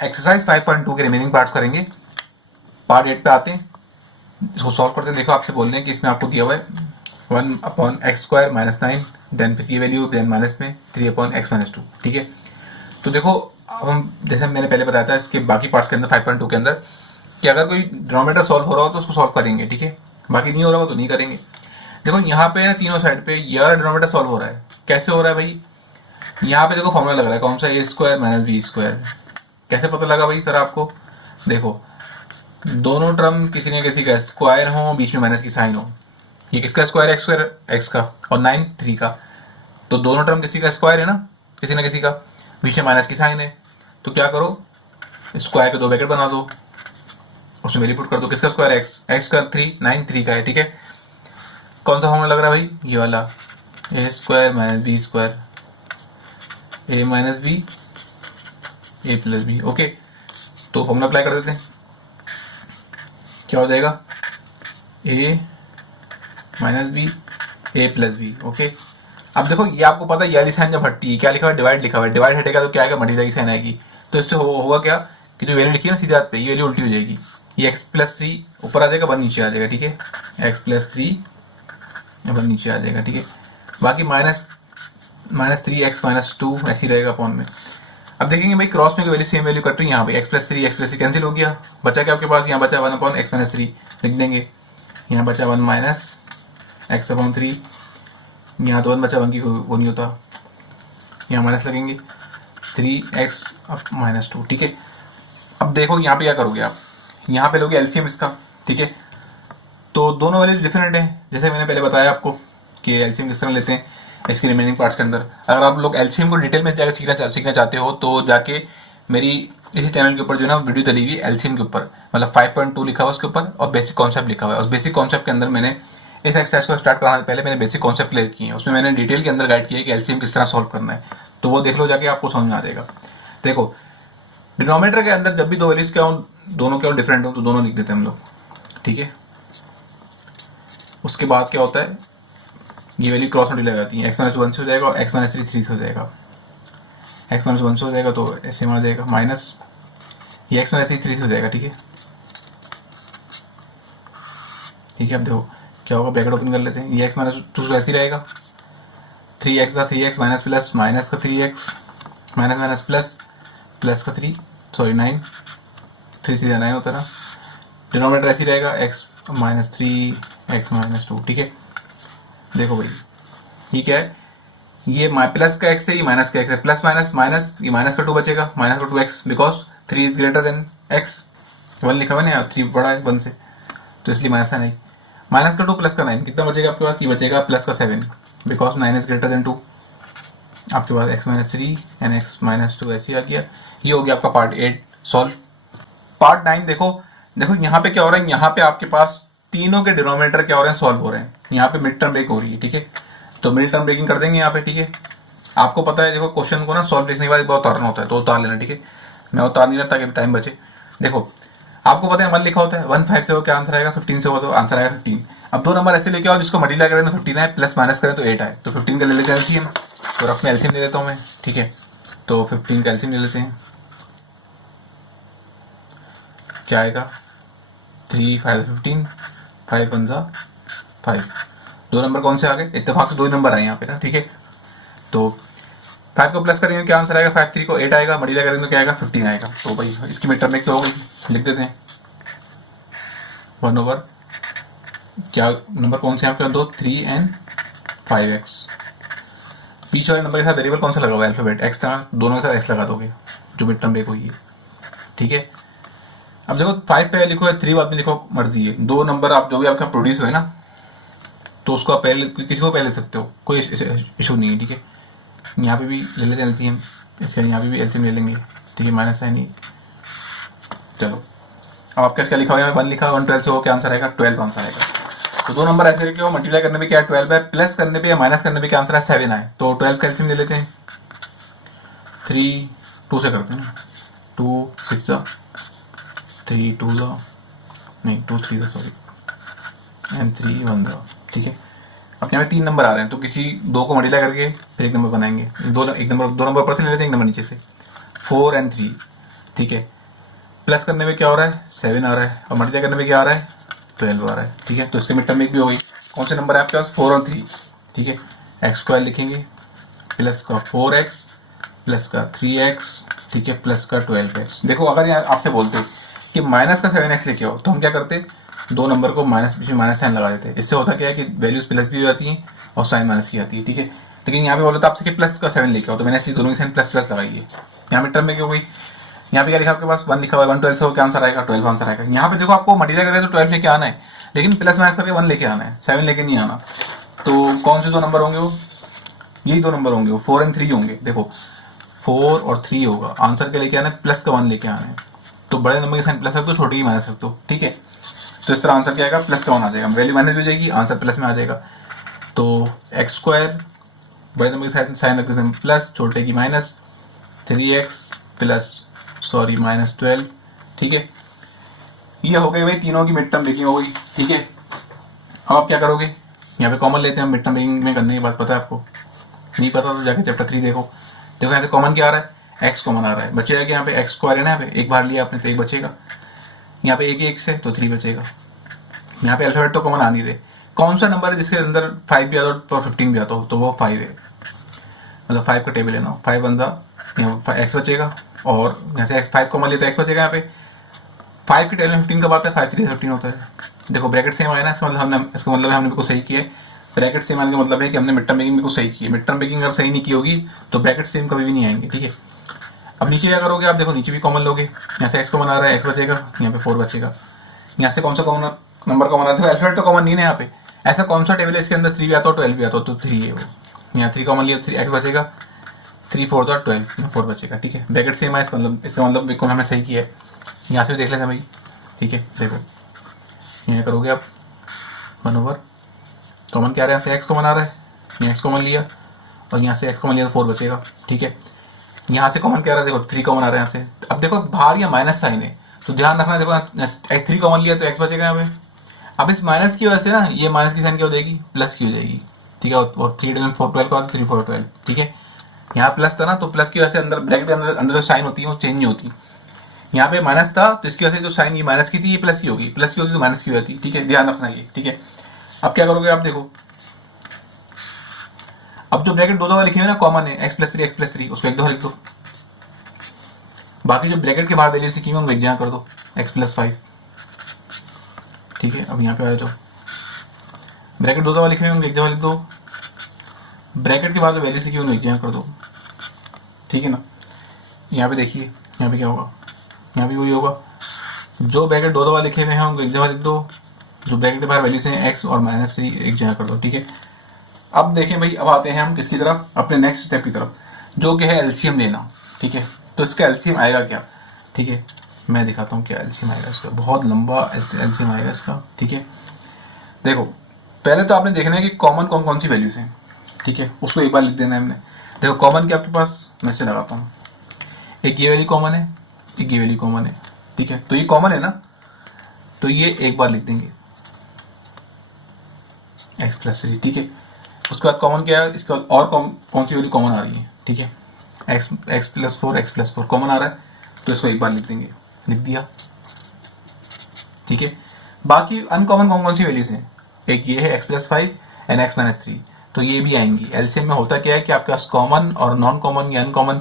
Exercise 5.2 के remaining parts करेंगे। Part 8 पे आते हैं, इसको सॉल्व करते हैं। देखो आपसे बोल रहे हैं कि इसमें आपको दिया हुआ है 1/x² - 9, देन फिर की वैल्यू, देन माइनस में 3/x - 2। ठीक है, तो देखो अब हम जैसे मैंने पहले बताया था इसके बाकी पार्ट्स के अंदर 5.2 के अंदर कि अगर कोई डिनोमिनेटर सॉल्व हो रहा हो तो उसको सॉल्व करेंगे। ठीक है, बाकी नहीं हो रहा हो तो नहीं करेंगे। देखो यहाँ पे ना तीनों साइड पे ये वाला डिनोमिनेटर सॉल्व हो रहा है। कैसे हो रहा है भाई, यहाँ पे देखो फॉर्मूला लग रहा है कौन सा, a² - b²। कैसे पता लगा भाई सर आपको, देखो दोनों टर्म किसी न किसी का स्क्वायर हो, बीच में माइनस की साइन हो। ये किसका स्क्वायर है, x का, और 9 3 का, तो दोनों टर्म किसी का स्क्वायर है ना, किसी न किसी का, बीच में माइनस की साइन है। तो क्या करो, स्क्वायर के 2 ब्रैकेट बना दो, उसमें वैल्यू पुट कर दो। किसका स्क्वायर, x का 3, 9 3 का है। ठीक है, कौन सा फॉर्मूला लग रहा है भाई, ये वाला, a² - b², a - b a + b। Okay, तो फॉर्मूला अप्लाई कर देते हैं। क्या हो जाएगा, a - b a + b। Okay, अब देखो ये आपको पता है, ये वाली साइन जब हटती है, क्या लिखा हुआ है, डिवाइड लिखा हुआ है। डिवाइड हटेगा तो क्या आएगा, मल्टीप्लाई की साइन आएगी। तो इससे होगा क्या कि जो वैल्यू लिखी है ना सीधे हाथ पे, ये वैल्यू उल्टी हो जाएगी। ये x + 3 ऊपर आ जाएगा, 1 नीचे आ जाएगा। ठीक है, x + 3 1 नीचे आ जाएगा। ठीक है, बाकी -3x - 2 ऐसी रहेगा अपॉन में। अब देखेंगे भाई क्रॉस में वैल्यू सेम वैल्यू कट रही है। यहाँ पे x + 3 कैंसिल हो गया, बचा क्या आपके पास, यहाँ बचा 1/x - 3 लिख देंगे। यहाँ बचा 1 - x/3, यहाँ तो 1 बचा, 1 की वो नहीं होता, यहाँ माइनस लगेंगे 3x - 2। ठीक है, अब देखो यहाँ पे क्या करोगे आप, यहाँ पे लोगे एलसीएम इसका। ठीक है, तो दोनों वैल्यू डिफरेंट है, जैसे मैंने पहले बताया आपको कि एलसीएम किस तरह लेते हैं इसके रिमेनिंग पार्ट्स के अंदर। अगर आप लोग एलसीएम को डिटेल में जाकर सीखना चाहते हो तो जाके मेरी इसी चैनल के ऊपर जो है ना वीडियो चली हुई एलसीएम के ऊपर, मतलब 5.2 लिखा हुआ उसके ऊपर और बेसिक कॉन्सेप्ट लिखा हुआ है। उस बेसिक कॉन्सेप्ट के अंदर मैंने इस एक्सरसाइज को स्टार्ट कराने से पहले मैंने बेसिक कॉन्सेप्ट क्लियर किए हैं, उसमें मैंने डिटेल के अंदर गाइड किया है कि एलसीएम किस तरह सॉल्व करना है। तो वो देख लो जाके, आपको समझ में आ जाएगा। देखो डिनोमिनेटर के अंदर जब भी दो वैल्यूज क्या हो, दोनों क्या डिफरेंट हो, तो दोनों लिख देते हैं हम लोग। ठीक है, उसके बाद क्या होता है, ये वैल्यू क्रॉस मल्टीप्लाई हो जाती है, x - 1 से हो जाएगा और x - 3 3 से हो जाएगा। x - 1 से हो जाएगा तो ऐसे में आ जाएगा माइनस, ये x - 3 3 से हो जाएगा। ठीक है, ठीक है, अब देखो क्या होगा, ब्रैकेट ओपन कर लेते हैं। ये x - 2 ऐसे ही रहेगा, 3x का 3x माइनस प्लस, माइनस का 3x minus minus plus, plus का 3, सॉरी 9, 3 3 9 होता है ना। डिनोमिनेटर ऐसे ही रहेगा, x - 3x - 2। ठीक है, देखो भाई ये क्या है, ये प्लस का x है, ये माइनस का x है, प्लस माइनस माइनस, ये माइनस का 2 बचेगा, माइनस का 2x, because 3 is greater than x। 1 लिखा हुआ ना, 3 बड़ा है 1 से, तो इसलिए माइनस है नहीं। माइनस का 2 प्लस का 9 कितना बचेगा आपके पास, ये बचेगा प्लस का 7, बिकॉज 9 इज ग्रेटर देन 2। आपके पास x - 3 एंड x - 2 ऐसे आ गया। ये हो गया आपका पार्ट 8 सॉल्व। पार्ट 9 देखो, देखो यहाँ पे क्या हो रहा है, यहाँ पे आपके पास तीनों के डिनोमिनेटर क्या हो रहे हैं, सॉल्व हो रहे हैं। यहाँ पे मिड टर्म ब्रेक हो रही है। ठीक है, तो मिड टर्म ब्रेकिंग कर देंगे यहाँ पे। ठीक है, आपको पता है देखो क्वेश्चन को ना सॉल्व लिखने के बाद बहुत उतारना होता है, तो उतार लेना। ठीक है, मैं उतार नहीं रहा ताकि टाइम बचे। देखो आपको पता है 1 लिखा होता है, 1 5 से हो क्या आंसर आएगा, 15 से हो तो आंसर आएगा 15। अब दो नंबर ऐसे लेके आओ जिसको मल्टीप्लाई करें तो 15 आए, प्लस माइनस करें तो 8 आए, तो 15 का ले लेते हैं एलसीएम। तो रफ में एलसीएम ले लेता हूँ मैं। ठीक है, तो 15 का एलसीएम ले लेते हैं, क्या आएगा 3 5 15, 5 1 5। दो नंबर कौन से आ गए, इत्तेफाक से 2 नंबर आए यहाँ पे ना। ठीक है, तो 5 को प्लस करेंगे क्या आंसर आएगा, 5 3 को 8 आएगा, मल्टीप्लाई करेंगे तो क्या आएगा 15 आएगा। तो भाई इसकी मिड टर्म में क्या हो गई, लिख देते हैं 1/, क्या नंबर कौन से आपके 2 3 एंड 5x। बीच वाले नंबर के साथ वेरिएबल कौन सा लगा हुआ है, अल्फाबेट x था, दोनों के साथ x लगा दोगे जो मिड टर्म ब्रेक हुई है। ठीक है, अब देखो 5 पहले लिखो या 3 बाद में लिखो, मर्जी है। दो नंबर आप जो भी आपका प्रोड्यूस हुए ना, तो उसको आप पहले किसी को पहले ले सकते हो, कोई इशू नहीं है। ठीक है, यहाँ पे भी ले लेते हैं एलसीएम, इसके यहाँ पे भी एलसीएम ले लेंगे। ठीक है, माइनस है नहीं, चलो अब आपका इसका लिखा हुआ है 1 लिखा, 1 12 से हो क्या आंसर आएगा 12 आंसर आएगा। तो दो नंबर ऐसे लिखे हो, मल्टीप्लाई करने पे क्या 12 है, प्लस करने पे या माइनस करने पे क्या आंसर है 7 आए, तो 12 का एलसीएम ले लेते हैं। 3 2 से करते हैं ना, 2 6 3 2 नहीं 2 3 सॉरी एंड 3 1। ठीक है, अब यहाँ पे 3 नंबर आ रहे हैं, तो किसी 2 को मल्टीप्लाई करके फिर एक नंबर बनाएंगे। दो नंबर ऊपर से ले लेते हैं, एक नंबर नीचे से, 4 एंड 3 ठीक है। प्लस करने में क्या हो रहा है 7 आ रहा है और मल्टीप्लाई करने में क्या आ रहा है 12 आ रहा है, ठीक है। तो इसके मिड टर्म एक भी हो गई। कौन से नंबर है आपके पास 4 और 3, ठीक है। एक्स स्क्वायर लिखेंगे प्लस का 4x प्लस का 3x, ठीक है, प्लस का 12x। देखो अगर यहाँ आपसे बोलते कि माइनस का 7x लेके आओ तो हम क्या करते, दो नंबर को माइनस बीच में माइनस साइन लगा देते। इससे होता क्या है कि वैल्यूज प्लस भी हो जाती हैं और साइन माइनस की आती है, ठीक है। लेकिन यहाँ पे बोला था आपसे कि प्लस का 7 लेके आओ तो मैंने इसलिए दोनों की साइन प्लस प्लस लगाई है। यहाँ मिड टर्म में क्या हो गई, यहाँ पे क्या लिखा आपके पास 1 लिखा हुआ है, 1 12 से क्या आंसर आएगा 12 आंसर आएगा। यहाँ पे देखो आपको मल्टीप्लाई करें तो 12 लेके आना है, लेकिन प्लस माइनस करके 1 लेके आना है, 7 लेके नहीं आना। तो कौन से दो नंबर होंगे वो, यही दो नंबर होंगे वो 4 और 3 होंगे। देखो 4 और 3 होगा, आंसर के लेके आना है प्लस का 1 लेके आना है। तो बड़े नंबर के साइन प्लस रख दो, छोटे की माइनस रख दो, ठीक है। तो इस तरह आंसर क्या आएगा प्लस का 1 आ जाएगा, वैल्यू माइनस भी हो जाएगी, आंसर प्लस में आ जाएगा। तो एक्स स्क्वायर बड़े नंबर के साइन रख देते हैं प्लस, छोटे की minus, 3x plus sorry minus 12, ठीक है। ये हो गई भाई तीनों की मिड टर्म ब्रेकिंग हो गई, ठीक है। अब आप क्या करोगे, यहाँ पे कॉमन लेते हैं, मिड टर्म ब्रेकिंग में करने की बात पता है आपको, नहीं पता तो जाके चैप्टर 3 देखो। देखो यहाँ से कॉमन क्या आ रहा है, x कॉमन आ रहा है, बचेगा कि यहाँ पे एक्स स्क्वायर है ना, यहाँ पे एक बार लिया आपने तो एक बचेगा, यहाँ पे एक x है तो 3 बचेगा। यहाँ पे अल्फाबेट तो कॉमन आ नहीं रहे। कौन सा नंबर है जिसके अंदर 5 भी आता हो और 15 भी आता हो, तो वो 5 है, मतलब 5 का टेबल लेना, 5 बंदा यहाँ एक्स बचेगा और यहाँ से 5 कॉमन लिया तो एक्स बचेगा। यहाँ पे 5 के टेबल में 15 कब आता है, 5 3 15 होता है। देखो ब्रैकेट सेम आया ना, इसका मतलब हमने बिल्कुल सही किया है। ब्रैकेट सेम आने का मतलब है कि हमने मिड टर्म ब्रेकिंग बिल्कुल सही की है। मिड टर्म ब्रेकिंग अगर सही नहीं की होगी तो ब्रैकेट सेम कभी भी नहीं आएंगे, ठीक है। अब नीचे क्या करोगे आप, देखो नीचे भी कॉमन लोगे, यहाँ से एक्स कॉमन आ रहा है, एक्स बचेगा, यहाँ पे 4 बचेगा। यहाँ से कौन सा कॉमन नंबर कॉमन आता है, अल्फाबेट तो कॉमन नहीं है यहाँ पे। ऐसा कौन सा टेबल है इसके अंदर 3 भी आता हो 12 भी आता हो, तो 3 है वो। यहाँ 3 कॉमन लिया, 3 एक्स बचेगा, 3 4 तो 12, 4 बचेगा, ठीक है। ब्रैकेट सेम है, इसका मतलब बिल्कुल हमने सही किया है। यहाँ से भी देख लेते हैं भाई, ठीक है। देखो यहाँ करोगे आप 1 ओवर कॉमन क्या आ रहा है, यहाँ से एक्स कॉमन आ रहा है, यहाँ एक्स कॉमन लिया और यहाँ से एक्स कॉमन लिया तो 4 बचेगा, ठीक है। यहाँ से कॉमन क्या आ रहा है, देखो 3 कॉमन आ रहा है यहाँ से। अब देखो बाहर या माइनस साइन है तो ध्यान रखना, देखो 3 कॉमन लिया तो एक्स बचेगा यहाँ पे। अब इस माइनस की वजह से ना ये माइनस की साइन क्या हो जाएगी, प्लस की हो जाएगी, ठीक है। और 3 4 12 का 3 4 12, ठीक है। यहाँ प्लस था ना तो प्लस की वजह से अंदर ब्रैकेट के अंदर जो साइन होती है वो चेंज नहीं होती। यहाँ पे माइनस था तो इसकी वजह से जो साइन ये माइनस की थी ये प्लस की होगी, प्लस की होती तो माइनस की होती, ठीक है। ध्यान रखना ये, ठीक है। अब क्या करोगे आप, देखो अब जो ब्रैकेट दो दफा लिखे हुए ना कॉमन है, x प्लस 3 उसको एक दफा लिख दो। बाकी जो ब्रैकेट के बाहर वैल्यूज लिखी हुई एग्जाम कर दो, x प्लस 5, ठीक है। अब यहाँ पे आ जाओ, ब्रैकेट दो दफा लिखे हुए एक दफा लिख दो, ब्रैकेट के बाद जो वैल्यूज लिखी हुई एग्जाम कर दो, ठीक है ना। यहाँ पे देखिए यहाँ पे क्या होगा, यहाँ भी वही होगा, जो ब्रैकेट दो दफा लिखे हुए हैं उनको एक दफा लिख दो, जो ब्रैकेट के बाहर वैल्यूज हैं x और -3 एक जगह कर दो, ठीक है। अब देखें भाई, अब आते हैं हम किसकी तरफ, अपने नेक्स्ट स्टेप की तरफ, जो कि है एलसीएम लेना, ठीक है। तो इसका एलसीएम आएगा क्या, ठीक है, मैं दिखाता हूँ क्या एलसीएम आएगा इसका, बहुत लंबा एलसीएम आएगा इसका, ठीक है। देखो पहले तो आपने देखना है कि कॉमन कौन कौन सी वैल्यूज हैं, ठीक है, उसको एक बार लिख देना है हमने। देखो कॉमन क्या आपके पास, मैं से लगाता हूँ, एक ये वैल्यू कॉमन है, एक ये वैल्यू कॉमन है, ठीक है। तो ये कॉमन है ना, तो ये एक बार लिख देंगे x प्लस 3, ठीक है। उसके बाद कॉमन क्या है, इसके बाद और कौन सी वैल्यू कॉमन आ रही है, ठीक है, x प्लस 4 कॉमन आ रहा है तो इसको एक बार लिख देंगे, लिख दिया, ठीक है। बाकी अनकॉमन कौन कौन सी वैल्यूज हैं, एक ये है x plus 5 and x minus 3, तो ये भी आएंगी। एलसीएम में होता क्या है कि आपके पास कॉमन और नॉन कॉमन या अनकॉमन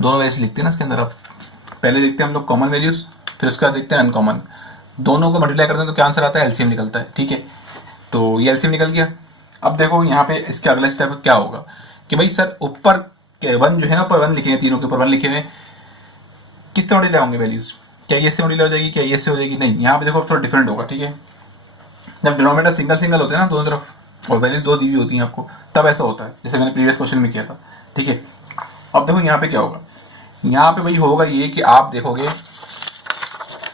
दोनों वैल्यूज लिखते हैं ना इसके अंदर। आप पहले देखते हैं हम लोग कॉमन वैल्यूज, फिर उसके बाद देखते हैं अनकॉमन, दोनों को मल्टीप्लाई करते हैं तो क्या आंसर आता है, एलसीएम निकलता है, ठीक है। तो ये एलसीएम निकल गया। अब देखो यहाँ पे इसके अगला स्टेप क्या होगा कि भाई सर ऊपर 1 जो है ना, ऊपर 1 लिखे हैं, तीनों के ऊपर 1 लिखे हुए, किस तरह मल्टीप्लाई होंगे वैल्यूज, क्या ये से मल्टीप्लाई हो जाएगी, क्या ये से हो जाएगी, नहीं, यहाँ पे देखो थोड़ा डिफरेंट होगा, ठीक है। जब डिनोमिनेटर सिंगल सिंगल होते हैं ना दोनों तरफ और वैल्यूज 2 दी हुई होती हैं आपको, तब ऐसा होता है, जैसे मैंने प्रीवियस क्वेश्चन में किया था, ठीक है। अब देखो यहाँ पे क्या होगा, यहाँ पे भाई होगा ये कि आप देखोगे,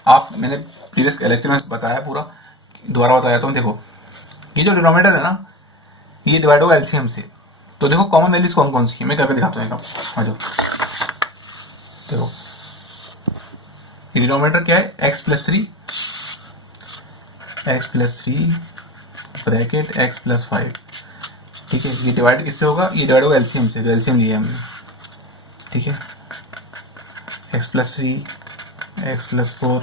आप मैंने प्रीवियस लेक्चर में बताया पूरा, दोबारा बताया तो देखो ये जो डिनोमिनेटर है ना ये डिवाइड होगा एलसीएम से। तो देखो कॉमन वैल्यूज कौन कौन सी है, मैं करके दिखाता हूँ, आ जाओ। देखो ये डिनोमिनेटर क्या है, x plus 3 bracket x plus 5, ठीक है। ये डिवाइड किससे होगा, ये डिवाइड होगा एलसीएम से, तो एलसीएम लिया हमने, ठीक है। x plus 3 x plus 4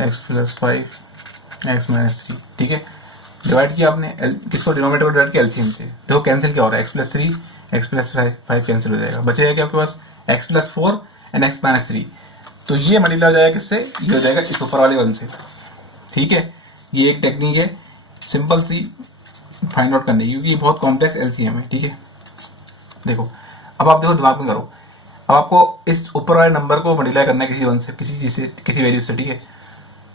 x plus 5 x minus 3, ठीक है। डिवाइड किया आपने किसको, डिनोमिनेटर को डिवाइड किया एलसीएम से। देखो कैंसिल क्या हो रहा है, x plus 3 x plus 5 cancel हो जाएगा, बचेगा क्या आपके पास x plus 4 and x minus 3। तो ये मल्टीप्लाई हो जाएगा किससे, ये हो जाएगा इस ऊपर वाले 1 से, ठीक है। ये एक टेक्निक है सिंपल सी फाइंड आउट करने की, क्योंकि ये बहुत कॉम्प्लेक्स एलसीएम है, ठीक है। देखो अब आप देखो दिमाग में करो, अब आपको इस ऊपर वाले नंबर को मल्टीप्लाई करना है किसी 1 से, किसी चीज से, किसी वैल्यू से, ठीक है।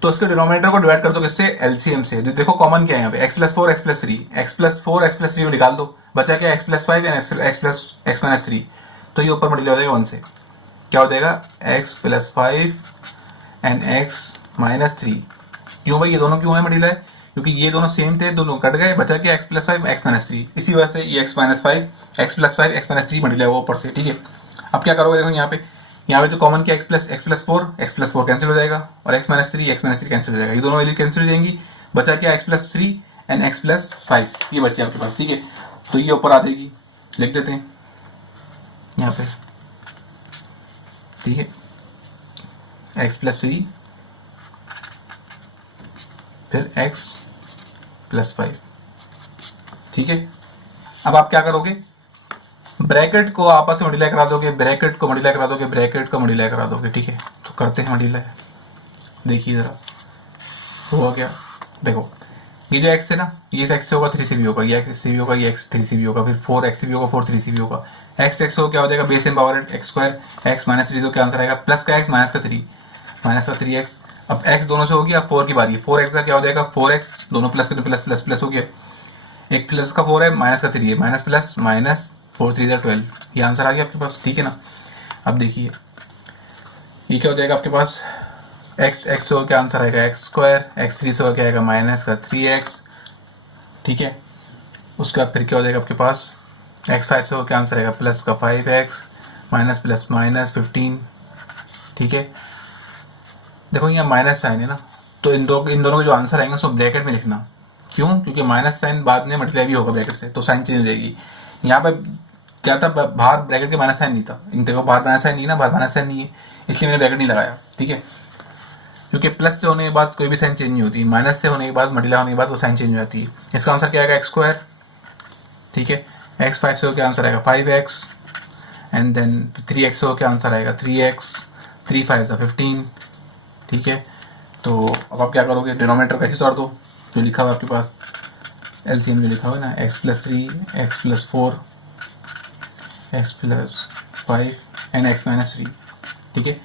तो इसके डिनोमिनेटर को डिवाइड कर दो किससे, एलसीएम से। तो देखो कॉमन क्या है यहाँ पे, x plus 4 x plus 3, x plus 4 x plus 3 को निकाल दो, बचा क्या x plus 5 and x plus x minus 3। तो ये ऊपर मल्टीप्लाई हो जाएगा 1 से, क्या हो जाएगा x plus 5 and x minus 3। क्यों भाई, ये दोनों क्यों है मल्टीप्लाई, क्योंकि ये दोनों सेम थे, दोनों कट गए, बचा क्या एक्स प्लस 5 एक्स माइनस 3। इसी वजह से ये x minus 5 x plus 5 x minus 3 multiply हुआ ऊपर से, ठीक है। अब क्या करोगे, देखो यहाँ पे जो कॉमन क्या एक्स प्लस 4 कैंसिल हो जाएगा, और एक्स माइनस 3 कैंसिल हो जाएगा, ये दोनों वैल्यू कैंसिल हो जाएंगी, बचा क्या x plus 3 and x plus 5, ये बचे आपके पास, ठीक है। तो ये ऊपर आ जाएगी, लिख देते हैं यहाँ पे, ठीक है, एक्स प्लस 3 फिर एक्स प्लस 5, ठीक है। अब आप क्या करोगे, ब्रैकेट को आपस में मल्टीप्लाई करा दोगे, ब्रैकेट को मल्टीप्लाई करा दोगे, ब्रैकेट को मल्टीप्लाई करा दोगे, ठीक है। तो करते हैं मल्टीप्लाई, देखिए जरा हुआ क्या। देखो ये जो एक्स है ना, ये इस एक्स से होगा 3 से भी होगा, ये एक्स से भी होगा, ये एक्स 3 से भी होगा, फिर 4 एक्स से भी होगा, 4 3 से भी होगा। एक्स एक्स हो क्या हो जाएगा, base n power x square, x minus 3, तो क्या आंसर आएगा प्लस का एक्स माइनस का 3 एक्स। अब एक्स दोनों से हो गया, 4 की बारी, 4 एक्स का क्या हो जाएगा 4 एक्स, दोनों प्लस के तो प्लस प्लस प्लस हो गया, एक प्लस का 4 है माइनस का 3 है, माइनस प्लस माइनस 4 3 12, ये आंसर आ गया आपके पास, ठीक है ना। अब देखिए ये क्या हो जाएगा आपके पास, एक्स एक्स से क्या आंसर आएगा एक्स स्क्वायर, एक्स 3 से क्या आएगा माइनस का 3x, ठीक है। उसके बाद फिर क्या हो जाएगा आपके पास, एक्स 5 से क्या आंसर आएगा प्लस का 5x माइनस प्लस माइनस 15, ठीक है। देखो यहाँ माइनस साइन है ना, तो इन दोनों के जो आंसर आएंगे उसको ब्रैकेट में लिखना, क्यों, क्योंकि माइनस साइन बाद में मल्टीप्लाई भी होगा ब्रैकेट से, तो साइन चेंज हो जाएगी। यहाँ पे क्या था, बाहर ब्रैकेट के माइनस साइन नहीं था, इन देखो बाहर माइनस साइन नहीं ना, बाहर माइनस साइन नहीं है, इसलिए मैंने ब्रैकेट नहीं लगाया, ठीक है। क्योंकि प्लस से होने के बाद कोई भी साइन चेंज नहीं होती, माइनस से होने के बाद मल्टीप्लाई होने के बाद वो साइन चेंज हो जाती है। इसका आंसर क्या आएगा एक्स स्क्वायर, ठीक है। एक्स 5 से क्या आंसर आएगा 5x एंड देन 3x से क्या आंसर आएगा 3x, 3 5 15, ठीक है। तो अब आप क्या करोगे, डिनोमिनेटर कैसे तोड़ दो, जो लिखा हुआ आपके पास एलसीएम जो लिखा हुआ है ना, x plus 3 x plus 4 x plus 5 and x minus 3, ठीक है।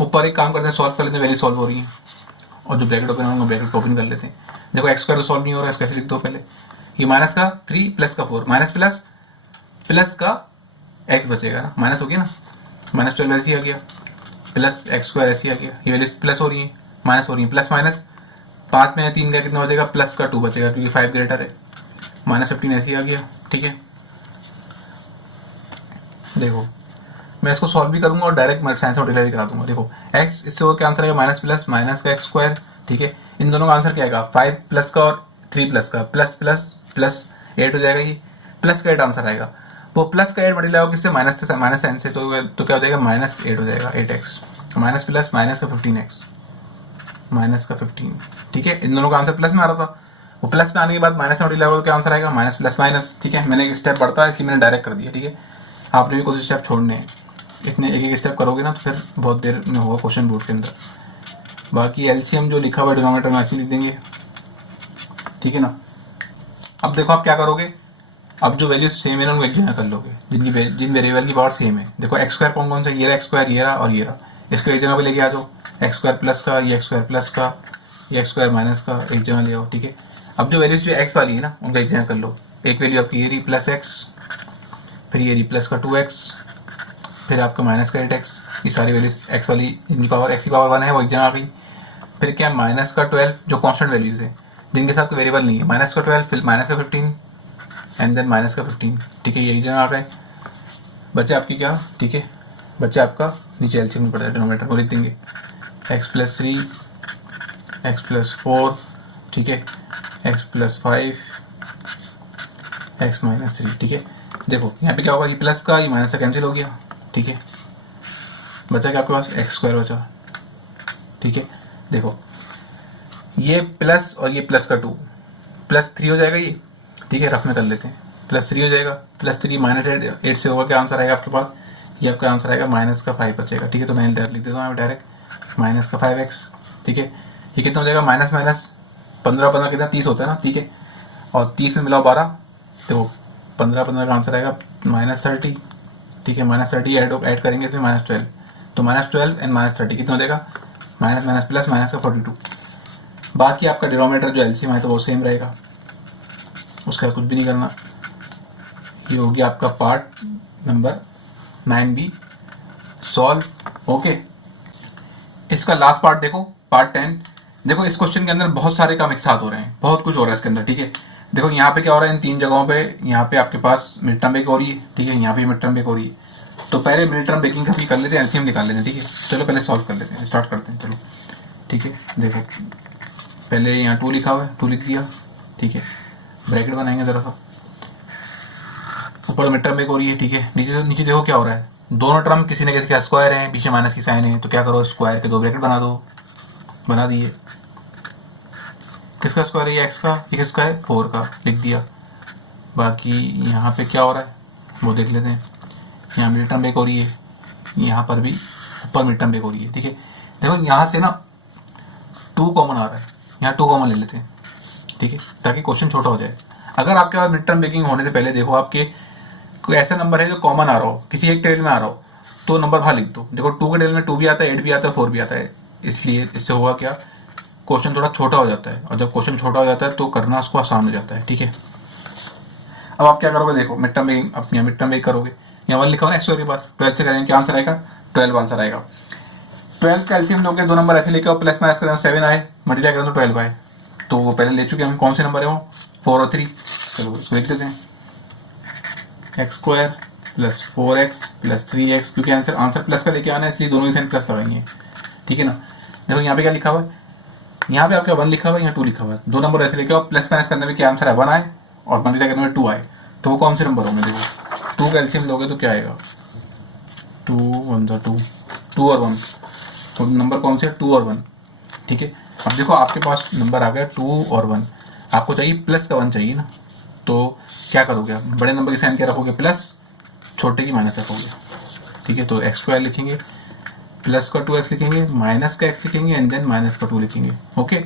ऊपर एक काम करते हैं, सॉल्व कर लेते हैं, वैल्यू सॉल्व हो रही है, और जो ब्रैकेट ओपन होगा ब्रैकेट ओपन कर लेते हैं। देखो एक्स स्क्वायर तो सॉल्व नहीं हो रहा है, इसको ऐसे लिख दो पहले, ये माइनस का 3 प्लस का 4 माइनस प्लस प्लस का एक्स बचेगा ना, माइनस हो गया ना, माइनस 12 ऐसे ही आ गया, प्लस एक्स स्क्वायर ऐसे ही आ गया, ये वैल्यू प्लस हो रही है माइनस हो रही है, प्लस माइनस 5 में 3 का कितना हो जाएगा प्लस का 2 बचेगा, क्योंकि 5 ग्रेटर है, माइनस 15 ऐसे ही आ गया, ठीक है। देखो मैं इसको सॉल्व भी करूंगा और डायरेक्ट साइंस मल्टीप्लाई भी करा दूंगा। देखो एक्स इससे वो क्या आंसर आएगा माइनस प्लस माइनस का एक्स स्क्वायर, ठीक है। इन दोनों का आंसर क्या आएगा 5 प्लस का और 3 प्लस का, प्लस प्लस प्लस 8 हो जाएगा, ये प्लस का 8 आंसर आएगा। वो प्लस का 8 मल्टीप्लाई होगा किससे, माइनस से, माइनस साइन से, तो क्या हो जाएगा माइनस 8 हो जाएगा, 8x माइनस प्लस माइनस का 15x माइनस का 15, ठीक है। इन दोनों का आंसर प्लस में आ रहा था, वो प्लस में आने के बाद माइनस में मल्टीप्लाई होगा तो क्या आंसर आएगा माइनस प्लस माइनस, ठीक है। मैंने एक स्टेप बढ़ता है इसलिए मैंने डायरेक्ट कर दिया, ठीक है। आपने भी कुछ स्टेप छोड़ने हैं, इतने एक एक स्टेप करोगे ना तो फिर बहुत देर में होगा क्वेश्चन बोर्ड के अंदर। बाकी एलसीएम जो लिखा हुआ डिनोमिनेटर में ऐसे लिख देंगे, ठीक है ना। अब देखो आप क्या करोगे, अब जो वैल्यू सेम है ना उनको एक जगह कर लोगे, जिन वेरिएबल की पावर सेम है। देखो एक्स स्क्वायर कौन कौन सा, ये रहा एक्स स्क्वायर, ये रहा और ये रहा, इसको एक जगह पे लेके आ जाओ, एक्स स्क्वायर प्लस का, ये एक्स स्क्वायर प्लस का, ये एक्स स्क्वायर माइनस का, एक जगह ले आओ, ठीक है। अब जो वैल्यूज जो एक्स वाली है ना उनका एक जगह कर लो, एक वैल्यू आपकी ये रही प्लस एक्स, फिर ये रही प्लस का 2x, फिर आपका माइनस का 8x, ये सारी वैल्यूज एक्स वाली जिनकी पावर एक्स की पावर 1 है वो एक जगह आ गई। फिर क्या माइनस का 12 जो कांस्टेंट वैल्यूज है जिनके साथ कोई वेरिएबल नहीं है, माइनस का 12 फिर माइनस का 15 एंड देन माइनस का 15, ठीक है। यही जगह आ गए, बच्चे आपकी क्या, ठीक है, बच्चे आपका नीचे एलसीएम में पड़ जाए, डिनोमिनेटर को लिख देंगे एक्स प्लस 3 एक्स प्लस 4, ठीक है, एक्स प्लस 5 एक्स माइनस 3, ठीक है। देखो यहाँ पे क्या होगा, ये प्लस का ये माइनस का कैंसिल हो गया, ठीक है। बचा क्या आपके पास एक्स स्क्वायर बचा, ठीक है, देखो ये प्लस और ये प्लस का 2 +3 हो जाएगा ये, ठीक है, रफ में कर लेते हैं, +3 हो जाएगा, +3 -8 से होगा, क्या आंसर आएगा आपके पास, ये आपका आंसर आएगा -5 बचेगा, ठीक है। तो मैं डायरेक्ट लिख देता हूँ डायरेक्ट -5x, ठीक है। ये कितना हो जाएगा, माइनस माइनस 15 15 कितना 30 होता है ना, ठीक है, और 30 में मिलाओ 12, तो 15 15 का आंसर आएगा -30, ठीक है। -30 ऐड करेंगे इसमें -12, तो -12 एंड -30 कितना हो जाएगा, माइनस माइनस प्लस माइनस का 42। बाकी आपका डिनोमिनेटर जो एलसीएम है तो वो सेम रहेगा, उसका कुछ भी नहीं करना। ये हो गया आपका part number 9B solve. Okay, इसका लास्ट पार्ट देखो, पार्ट 10। देखो इस क्वेश्चन के अंदर बहुत सारे काम एक साथ हो रहे हैं, बहुत कुछ हो रहा है इसके अंदर, ठीक है। देखो यहाँ पे क्या हो रहा है, इन 3 जगहों पे, यहाँ पे आपके पास मिड टर्म ब्रेक हो रही है, ठीक है, यहाँ पे मिड टर्म ब्रेक हो रही है। तो पहले मिड टर्म ब्रेकिंग का भी कर लेते हैं, एलसीएम निकाल लेते हैं, ठीक है। चलो पहले सॉल्व कर लेते हैं, स्टार्ट करते हैं, चलो ठीक है। देखो पहले यहाँ 2 लिखा हुआ है, 2 लिख दिया, ठीक है, ब्रैकेट बनाएंगे जरा सा, ऊपर मिड टर्म ब्रेक हो रही है, ठीक है। नीचे देखो क्या हो रहा है, दोनों टर्म किसी न किसी का स्क्वायर है, पीछे माइनस की साइन है, तो क्या करो, स्क्वायर के 2 ब्रैकेट बना दो, बना दिए। किसका स्क्वायर है, ये एक्स का, ये किसका है, 4 का, लिख दिया। बाकी यहाँ पे क्या हो रहा है वो देख लेते हैं, यहाँ मिड टर्म ब्रेक हो रही है, यहाँ पर भी ऊपर मिड टर्म ब्रेक हो रही है, ठीक है। देखो यहाँ से ना 2 कॉमन आ रहा है, यहाँ 2 कॉमन ले लेते हैं, ठीक है, ताकि क्वेश्चन छोटा हो जाए। अगर आपके पास मिड टर्म ब्रेकिंग होने से पहले देखो आपके कोई ऐसा नंबर है जो कॉमन आ रहा हो, किसी एक टेबल में आ रहा हो, तो नंबर बाहर लिख दो। देखो 2 के टेबल में 2 भी आता है, 8 भी आता है, 4 भी आता है, इसलिए इससे होगा क्या, क्वेश्चन थोड़ा छोटा हो जाता है, और जब क्वेश्चन छोटा हो जाता है तो करना उसको आसान हो जाता है, ठीक है। अब आप क्या करोगे, देखो मिड टर्म ब्रेकिंग, अपनी मिड टर्म ब्रेक करोगे, यहाँ 1 लिखा हो ना एक्स के पास, 12 से करेंगे, क्या आंसर आएगा, 12 आंसर आएगा। 12 का एलसीएम लोगे, 2 नंबर ऐसे लेके आओ, प्लस माइनस करें 7 आए, मल्टीप्लाई करें तो 12 आए, तो वो पहले ले चुके हम, कौन से नंबर है वो, 4 और 3। चलो इसको लिख देते हैं, x² + 4x + 3x, क्योंकि आंसर प्लस का लेके आना है, इसलिए दोनों ही साइन प्लस लगाएंगे, ठीक है ना। देखो यहाँ पे क्या लिखा हुआ है, यहाँ पे आपका 1 लिखा हुआ है, यहाँ 2 लिखा हुआ है, 2 नंबर ऐसे लेके आओ, प्लस माइनस करने में क्या आंसर है, 1 आए, और मल्टीप्लाई करने में 2 आए, तो वो कौन से नंबर होंगे, देखो 2 का एलसीएम लोगे तो क्या आएगा, 2 1 2, 2 और 1, तो नंबर कौन से है, 2 और 1, ठीक है। अब देखो आपके पास नंबर आ गया 2 और 1, आपको चाहिए प्लस का 1 चाहिए ना, तो क्या करोगे आप, बड़े नंबर की साइन क्या रखोगे, प्लस, छोटे की माइनस रखोगे, ठीक है। तो x² लिखेंगे, प्लस का 2x लिखेंगे, माइनस का x लिखेंगे, एंड देन माइनस का 2 लिखेंगे, ओके।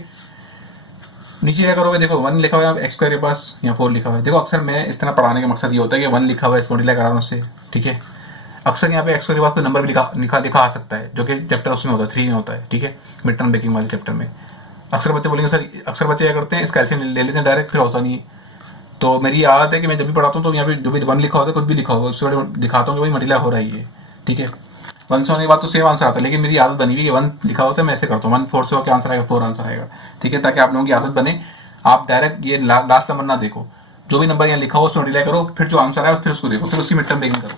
नीचे क्या करोगे, देखो 1 लिखा हुआ है x² के पास, यहाँ 4 लिखा हुआ है। देखो अक्सर मैं इस तरह पढ़ाने का मकसद ये होता है कि 1 लिखा हुआ है, इसको मल्टीप्लाई करा रहा हूँ उससे, ठीक है। अक्सर यहाँ पे x² के पास कोई नंबर भी लिखा आ सकता है, जो कि चैप्टर उसमें होता है, 3 में होता है, ठीक है, मिड टर्म ब्रेकिंग वाले चैप्टर में। अक्सर बच्चे बोलेंगे सर, अक्सर बच्चे क्या करते हैं, इसका एलसीएम ले लेते हैं डायरेक्ट, फिर होता नहीं है। तो मेरी आदत है कि मैं जब भी पढ़ाता हूँ तो यहाँ पे जो भी 1 लिखा होता है, कुछ भी लिखा होगा, उससे दिखाता हूँ कि भाई मल्टीप्लाई हो रही है, ठीक है। 1 से होने के बाद तो सेम आंसर आता है, लेकिन मेरी आदत बनी हुई है कि 1 लिखा होता है, मैं ऐसे करता हूँ, 1 4 से क्या आंसर आएगा, 4 आंसर आएगा, ठीक है, ताकि आप लोगों की आदत बने। आप डायरेक्ट ये लास्ट नंबर ना देखो, जो भी नंबर यहाँ लिखा हो उसमें मल्टीप्लाई करो, फिर जो आंसर आए फिर उसको देखो, फिर उसी मिड टर्म ब्रेकिंग करो।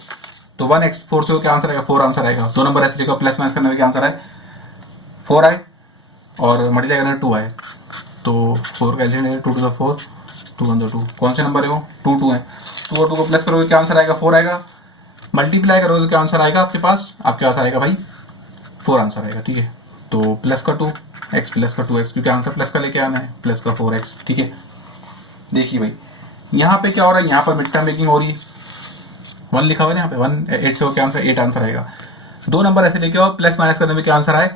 तो 1x4 से क्या आंसर आएगा, 4 आंसर आएगा। 2 नंबर ऐसे लिखो, प्लस माइनस करने में क्या आंसर आए, 4 आए, और मल्टीप्लाई करने में 2 आए, तो 4 का एलसीएम 2 2 4, 2 1 2, कौन से नंबर है वो, 2 2 है। 2 और 2 को प्लस करोगे क्या आंसर आएगा, 4 आएगा, मल्टीप्लाई करोगे तो क्या आंसर आएगा आपके पास आएगा भाई 4 आंसर आएगा, ठीक है। तो प्लस का 2x प्लस का 2x, क्योंकि आंसर प्लस का लेके आना है, प्लस का 4x, ठीक है। देखिए भाई यहाँ पे क्या हो रहा है, यहाँ पर मिड टर्म ब्रेकिंग हो रही है, 1 लिखा हुआ है यहाँ पे, 1 8 से हो क्या आंसर, 8 आंसर आएगा। 2 नंबर ऐसे लेके आओ, प्लस माइनस करने में क्या आंसर आए,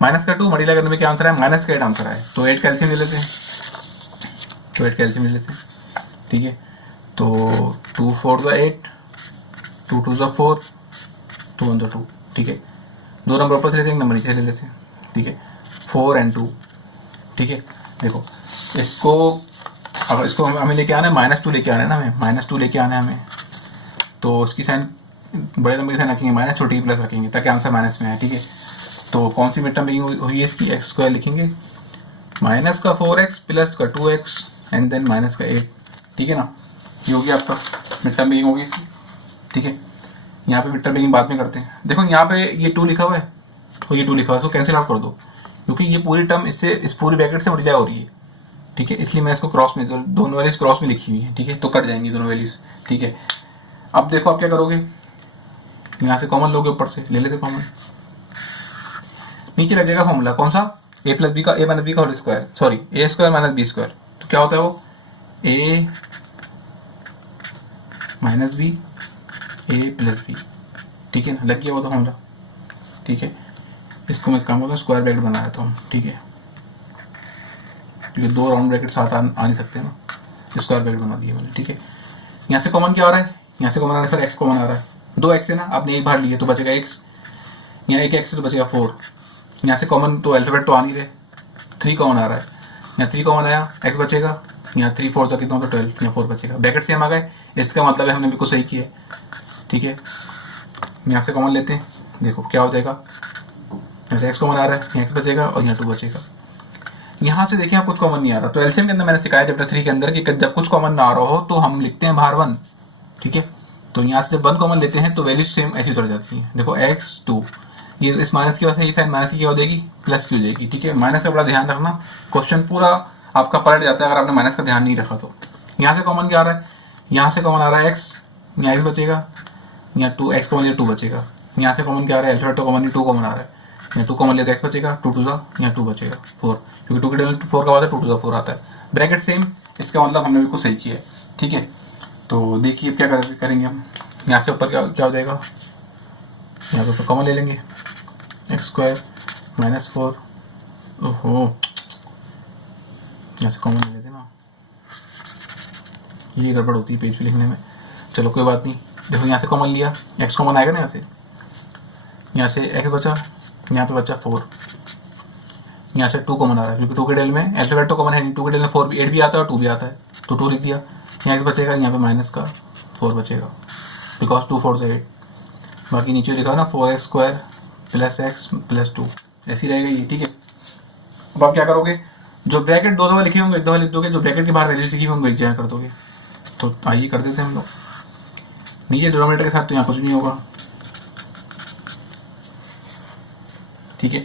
माइनस का 2, मल्टीप्लाई करने में क्या आंसर आए, माइनस का 8 आंसर आए, तो 8 का एलसीएम ले लेते हैं, तो 8 का एलसीएम ले लेते हैं, ठीक है। तो 2 4 8, 2 2 4, 2 1 2, ठीक है। 2 नंबर ऊपर से लेते हैं, नंबर नीचे ले लेते हैं, ठीक है, 4 और 2, ठीक है। देखो इसको, अब इसको हमें लेके आना है, -2 लेके आना है ना, हमें -2 लेके आना है हमें, तो उसकी साइन बड़े नंबर की साइन रखेंगे माइनस, छोटी की प्लस रखेंगे, ताकि आंसर माइनस में आए, ठीक है। तो कौन सी मिड टर्म ब्रेकिंग हुई है इसकी, x² लिखेंगे, माइनस का 4x प्लस का 2x एंड देन माइनस का 8, ठीक है ना। ये होगी आपका मिड टर्म ब्रेकिंग होगी इसकी, ठीक है। यहाँ पे मिड टर्म ब्रेकिंग बाद में करते हैं। देखो यहाँ पे ये 2 लिखा हुआ है और ये 2 लिखा हुआ है, इसको कैंसिल आउट कर दो, क्योंकि ये पूरी टर्म इससे, इस पूरी ब्रैकेट से मल्टीप्लाई हो रही है, ठीक है, इसलिए मैं इसको क्रॉस में, दोनों वैल्यूज क्रॉस में लिखी हुई है, ठीक है, तो कट जाएंगी दोनों वैल्यूज, ठीक है। अब देखो आप क्या करोगे, यहाँ से कॉमन लोगे, ऊपर से ले लेते कॉमन, नीचे लग जाएगा फॉर्मूला कौन सा, ए प्लस बी का, ए माइनस बी का होल स्क्वायर, सॉरी ए स्क्वायर माइनस बी स्क्वायर। तो क्या होता है वो, ए माइनस बी ए प्लस बी, ठीक है ना, लग गया वो तो फॉर्मूला, ठीक है। इसको मैं काम करता हूँ, स्क्वायर ब्रैकेट बना देता हूँ, ठीक है, क्योंकि 2 राउंड ब्रैकेट साथ आ नहीं सकते ना, स्क्वायर ब्रैकेट बना दिया मैंने, ठीक है। यहाँ से कॉमन क्या आ रहा है, यहाँ से कॉमन आ रहा है सर एक्स कॉमन आ रहा है, 2 एक्स है ना, आपने एक बार लिए तो बचेगा एक्स, यहाँ एक एक्स से तो बचेगा 4, यहाँ से कॉमन तो अल्फाबेट तो आ नहीं रहे, 3 कॉमन आ रहा है, यहाँ 3 कॉमन आया, एक्स बचेगा, यहाँ 3 4 तक कितना होगा 12, यहाँ 4 बचेगा, ब्रैकेट सेम आ गए, इसका मतलब है हमने बिल्कुल सही किया है, ठीक है। यहाँ से कॉमन लेते हैं, देखो क्या हो जाएगा, यहाँ से एक्स कॉमन आ रहा है, यहाँ एक्स बचेगा और यहाँ 2 बचेगा। यहाँ से देखिए कुछ कॉमन नहीं आ रहा, तो एलसीएम के अंदर मैंने सिखाया चैप्टर 3 के अंदर कि जब कुछ कॉमन ना आ रहा हो तो हम लिखते हैं बाहर 1, ठीक है। तो यहाँ से जब 1 कॉमन लेते हैं तो वैल्यू सेम ऐसी उतर जाती है, देखो एक्स 2, ये इस माइनस की वजह से ये साइन माइनस की क्या हो जाएगी, प्लस की हो जाएगी, ठीक है। माइनस का बड़ा ध्यान रखना, क्वेश्चन पूरा आपका पलट जाता है अगर आपने माइनस का ध्यान नहीं रखा तो। यहाँ से कॉमन क्या आ रहा है, यहाँ से कॉमन आ रहा है एक्स, यहाँ एक्स बचेगा, यहाँ 2 एक्स कॉमन लिया 2 बचेगा, यहाँ से कॉमन क्या आ रहा है, अल्फाबेट तो कॉमन नहीं 2 कॉमन आ रहा है, यहाँ 2 कॉमन लिया तो एक्स बचेगा, 2 2 यहाँ 2 बचेगा 4, क्योंकि 2 के डेल 4 का बाद 2 2 4 आता है, ब्रैकेट सेम, इसका मतलब हमने बिल्कुल सही किया है, ठीक है। तो देखिए क्या करेंगे हम, यहाँ से ऊपर क्या हो जाएगा, यहाँ पर कॉमन ले लेंगे, एक्स स्क्वायर माइनस 4, ओहो यहाँ से कॉमन ले लेते ना, ये गड़बड़ होती है पेज पे लिखने में, चलो कोई बात नहीं। देखो यहाँ से कॉमन लिया, एक्स कॉमन आएगा ना, यहाँ से एक्स बचा, यहाँ पे बचा 4, यहाँ से 2 कॉमन आ रहा है क्योंकि 2 के डेल में अल्फाबेट तो कॉमन है नहीं, 2 के डेल में 4 भी 8 भी आता है और 2 भी आता है, तो 2 लिख दिया, यहाँ एक्स बचेगा, यहाँ पे माइनस का 4 बचेगा, बिकॉज 2 4 से 8, बाकी नीचे लिखा ना 4x square plus x plus 2, ऐसी रहेगा ये, ठीक है। अब आप क्या करोगे, जो ब्रैकेट 2 दफा लिखे होंगे 1 दफा लिख दोगे, जो ब्रैकेट के बाहर वैल्यूज लिखी होंगे 1 जगह कर दोगे। तो आइए कर देते हैं हम लोग, नीचे डिनोमिनेटर के साथ तो यहाँ कुछ नहीं होगा, ठीक है।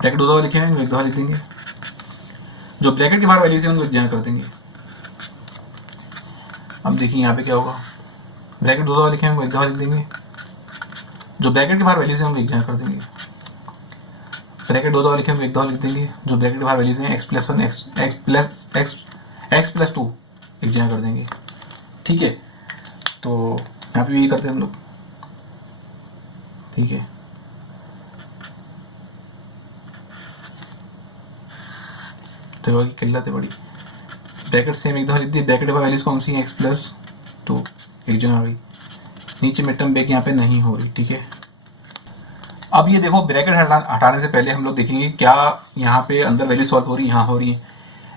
ब्रैकेट 2 दफा लिखे हैं, 1 दफा लिख देंगे, जो ब्रैकेट के बाहर वैल्यूज है उनको 1 जगह कर देंगे। अब देखिए यहाँ पे क्या होगा, ब्रैकेट 2 दफा लिखे हैं 1 दफा लिख देंगे, जो ब्रैकेट के बाहर वैल्यूज है उनको 1 जगह कर देंगे, ब्रैकेट 2 दफा लिखे हैं 1 दफा लिख देंगे, जो ब्रैकेट के बाहर वैल्यूज हैं एक्स प्लस 1 एक्स प्लस 2 1 जगह कर देंगे, ठीक है। तो यहाँ पे भी करते हैं हम लोग, ठीक है। तो की किल्लत है बड़ी, ब्रैकेट सेम 1 दफा लिख दी, ब्रैकेट में वैल्यूज कौन सी है एक्स प्लस 2 1 जगह आ गई, नीचे मिड टर्म ब्रेक यहाँ पे नहीं हो रही, ठीक है। अब ये देखो ब्रैकेट हटाने से पहले हम लोग देखेंगे क्या यहाँ पे अंदर वैल्यू सॉल्व हो रही है, यहाँ हो रही है,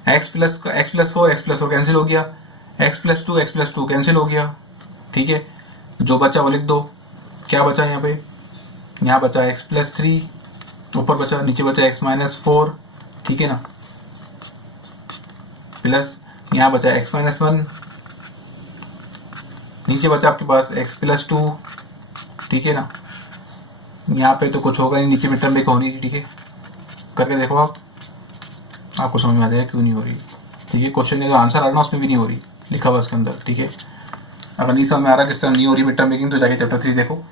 एक्स प्लस 4 कैंसिल हो गया, एक्स प्लस 2 कैंसिल हो गया, ठीक है। जो बचा वो लिख दो, क्या बचा यहाँ पे, यहाँ बचा एक्स प्लस 3, ऊपर बचा, नीचे बचा एक्स माइनस 4, ठीक है ना, प्लस यहाँ बचा एक्स माइनस 1, नीचे बचा आपके पास एक्स प्लस 2, ठीक है ना। यहाँ पे तो कुछ होगा नहीं, नीचे मिड टर्म ब्रेक होनी थी, ठीक है। करके देखो आपको समझ में आ जाएगा क्यों नहीं हो रही, ठीक है। क्वेश्चन का जो आंसर आ रहा है उसमें भी नहीं हो रही, लिखा हुआ उसके अंदर, ठीक है। अगर नहीं समझ में आ रहा किस तरह नहीं हो रही मिड टर्म ब्रेकिंग तो जाके चैप्टर 3 देखो,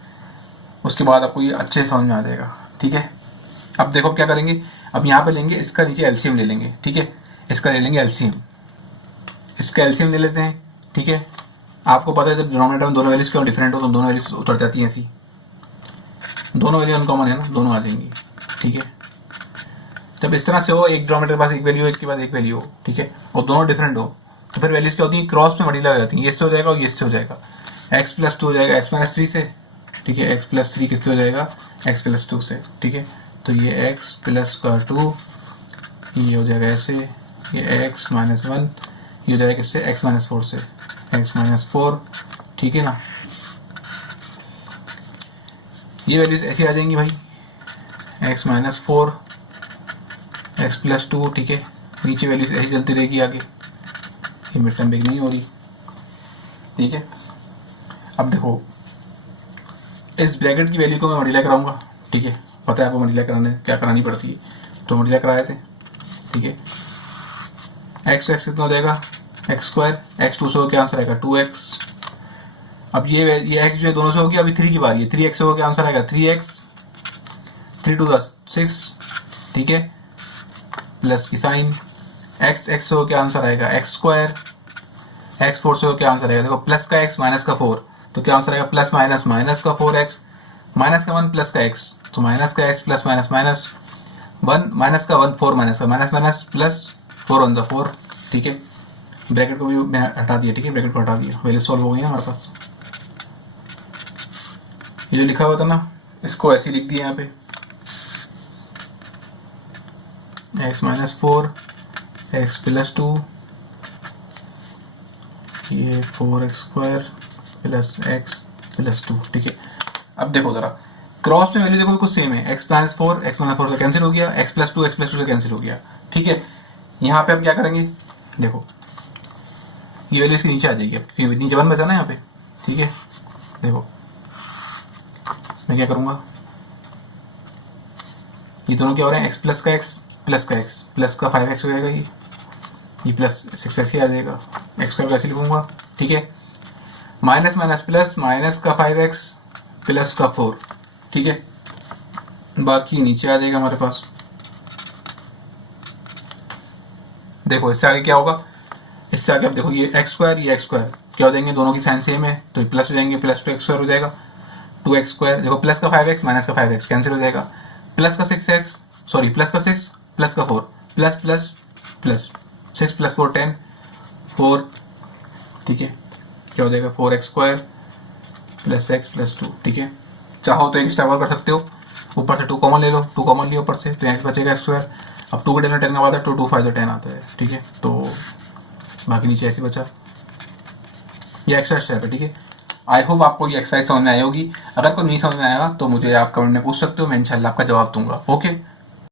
उसके बाद आपको ये अच्छे से समझ में आ जाएगा, ठीक है। अब देखो क्या करेंगे, अब यहाँ पे लेंगे इसका नीचे एलसीएम ले लेंगे, ठीक है। इसका ले लेंगे एलसीएम, इसका एलसीएम ले लेते हैं, ठीक है। आपको पता है जब डिनोमिनेटर में दोनों वैल्यूज क्यों डिफरेंट हो तो दोनों वैल्यूज उतर जाती हैं ऐसी, दोनों वैल्यू अनकॉमन है ना, दोनों आ जाएंगी, ठीक है। जब इस तरह से हो, एक डिनोमिनेटर के पास एक वैल्यू हो, इसके बाद एक वैल्यू हो, ठीक है, और दोनों डिफरेंट हो, तो फिर वैल्यूज क्या होती है, क्रॉस में मल्टीप्लाई हो जाती है, ये इससे हो जाएगा और ये इससे हो जाएगा, एक्स प्लस 2 हो जाएगा एक्स माइनस 3 से, ठीक है, एक्स प्लस 3 किससे हो जाएगा, एक्स प्लस 2 से, ठीक है। तो ये एक्स प्लस का 2 ये हो जाएगा ऐसे, ये एक्स माइनस 1 ये हो जाएगा किससे, एक्स माइनस 4 से, एक्स माइनस 4, ठीक है ना। ये वैल्यूज ऐसी आ जाएंगी भाई, एक्स माइनस 4 एक्स प्लस 2, ठीक है। नीचे वैल्यूज ऐसी चलती रहेगी आगे, ये मिड टर्म ब्रेक नहीं हो रही, ठीक है। अब देखो इस ब्रैकेट की वैल्यू को मैं मल्टीप्लाई कराऊंगा, ठीक है, पता है आपको मल्टीप्लाई कराने क्या करानी पड़ती है, तो मल्टीप्लाई कराए थे, ठीक है। एक्स एक्स कितना हो जाएगा, एक्स स्क्वायर, एक्स 2 से हो क्या आंसर आएगा 2x। अब ये एक्स जो है दोनों से हो गया, अभी 3 की बारी है, 3x से हो क्या आंसर आएगा 3x, 3 2 6 ठीक है, प्लस की साइन, एक्स एक्स से हो क्या आंसर आएगा एक्स स्क्वायर, एक्स 4 से हो क्या आंसर आएगा, देखो प्लस का एक्स माइनस का 4, तो क्या आंसर आएगा प्लस माइनस माइनस का 4x, माइनस का 1 प्लस का x, तो माइनस का x plus minus minus 1 minus का 1 4 माइनस का माइनस माइनस प्लस 4 1 4, ठीक है, ब्रैकेट को भी मैं हटा दिया, ठीक है, ब्रैकेट को हटा दिया, वैल्यू सॉल्व हो गई है हमारे पास। ये जो लिखा हुआ था ना, इसको ऐसे लिख दिया यहाँ पे, x माइनस 4 x प्लस 2, ये 4x square plus x plus 2, ठीक है। अब देखो जरा क्रॉस में वैल्यू देखो कुछ सेम है, x माइनस 4 x माइनस 4 से कैंसिल हो गया, x प्लस 2 से कैंसिल हो गया, ठीक है। यहाँ पे अब क्या करेंगे, देखो ये वैल्यू इसके नीचे आ जाएगी, अब क्योंकि नीचे 1 बचा ना यहाँ पे, ठीक है। देखो मैं क्या करूँगा, ये दोनों क्या हो रहे हैं, x प्लस का x प्लस का 5x हो जाएगा, ये प्लस 6x ही आ जाएगा, एक्स स्क्वायर कैसे लिखूंगा, ठीक है, माइनस माइनस प्लस माइनस का 5x प्लस का 4, ठीक है, बाकी नीचे आ जाएगा हमारे पास। देखो इससे आगे क्या होगा, इससे आगे अब देखो ये एक्स स्क्वायर क्या हो जाएंगे, दोनों की साइन सेम है तो ये प्लस हो जाएंगे, प्लस 2x स्क्वायर हो जाएगा, 2x स्क्वायर, देखो प्लस का 5x माइनस का 5x कैंसिल हो जाएगा, प्लस का 6x सॉरी प्लस का 6 प्लस का 4 प्लस प्लस प्लस 6 प्लस 4 10 4, ठीक है, क्या हो जाएगा 4x square plus x plus 2, ठीक है। चाहो तो एक स्टेप और कर सकते हो, ऊपर से 2 कॉमन ले लो, 2 कॉमन लिया ऊपर से तो x बचेगा x स्क्वायर, अब 2 के 10 का बाद 2 2 5 10 आता है, ठीक है, तो बाकी नीचे ऐसे बचा, ये एक्स्ट्रा स्टेप है, ठीक है। आई होप आपको ये एक्सरसाइज समझ में आई होगी, अगर कोई नहीं समझ में आएगा तो मुझे आप कमेंट में पूछ सकते हो, मैं इंशाल्लाह आपका जवाब दूंगा, ओके।